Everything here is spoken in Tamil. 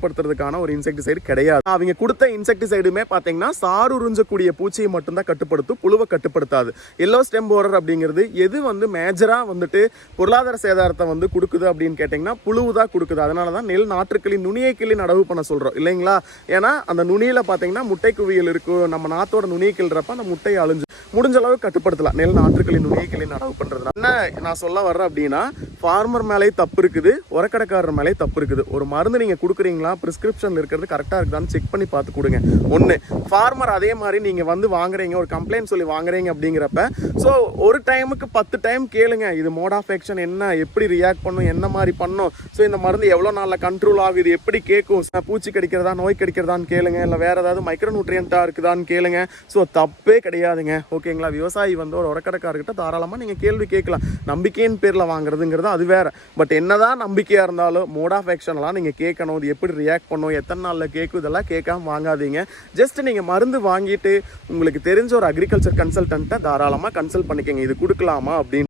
கட்டுப்படுத்துறதுக்கான ஒரு இன்செக்டிசைடு கிடையாது. அவங்க கொடுத்த இன்செக்டிசைடுமே பார்த்தீங்கன்னா சாறு உறிஞ்சக்கூடிய பூச்சியை மட்டும்தான் கட்டுப்படுத்தும், புழுவை கட்டுப்படுத்தாது. எல்லோ ஸ்டெம் போரர் அப்படிங்கிறது எது வந்து மேஜராக வந்துட்டு பொருளாதார சேதாரத்தை வந்து கொடுக்குது அப்படின்னு கேட்டிங்கன்னா புழுவு தான் கொடுக்குது. அதனால தான் நெல் நாற்றுக்களி நுனியை கிள்ளி நடவு பண்ண சொல்கிறோம் இல்லைங்களா. ஏன்னா அந்த நுனியில் பார்த்தீங்கன்னா முட்டை குவியல் இருக்கும். நம்ம நாத்தோட நுனியை கிள்றப்ப அந்த முட்டையை அழிஞ்சு முடிஞ்ச அளவு கட்டுப்படுத்தலாம் நெல் நாற்றுக்களி நுனியை கிள்ளி நடவு பண்ணுறதுனால. என்ன நான் சொல்ல வர்றேன் அப்படின்னா, ஃபார்மர் மேலே தப்பு இருக்குது, உரக்கடைக்காரர் மேலே தப்பு இருக்குது. ஒரு மருந்து நீங்கள் கொடுக்குறீங்களா, ப்ரிஸ்கிரிப்ஷன் இருக்கிறது கரெக்டாக இருக்குதான்னு செக் பண்ணி பார்த்து கொடுங்க. ஒன்று, ஃபார்மர் அதே மாதிரி நீங்கள் வந்து வாங்குறீங்க, ஒரு கம்ப்ளைண்ட் சொல்லி வாங்குறீங்க அப்படிங்கிறப்ப ஸோ ஒரு டைமுக்கு 10 டைம் கேளுங்க. இது மோட் ஆஃப் ஆக்ஷன் என்ன, எப்படி ரியாக்ட் பண்ணும், என்ன மாதிரி பண்ணும், ஸோ இந்த மருந்து எவ்வளோ நாளில் கண்ட்ரோல் ஆகுது, எப்படி கேட்கும், பூச்சி கடிக்கிறதா நோய் கடிக்கிறதான்னு கேளுங்க, இல்லை வேறு ஏதாவது மைக்ரோ நியூட்ரியன்ட்டாக இருக்குதான்னு கேளுங்க. ஸோ தப்பே கிடையாதுங்க. ஓகேங்களா. விவசாயி வந்து ஒரு உரக்கடைக்காரர்கிட்ட தாராளமாக நீங்கள் கேள்வி கேட்கலாம். நம்பிக்கையின் பேரில் வாங்குறதுங்கிறது அது வேறு. பட் என்னதான் நம்பிக்கையாக இருந்தாலும் மோட் ஆஃப் ஆக்ஷன்லாம் நீங்கள் கேட்கணும். இது எப்படி ரியாக்ட் பண்ணும், எத்தனை நாளில் கேட்கும், இதெல்லாம் கேட்காம வாங்காதீங்க. ஜஸ்ட் நீங்கள் மருந்து வாங்கிட்டு உங்களுக்கு தெரிஞ்ச ஒரு அக்ரிகல்ச்சர் கன்சல்டன்ட்டை தாராளமாக கன்சல்ட் பண்ணிக்கோங்க, இது கொடுக்கலாமா அப்படின்னு.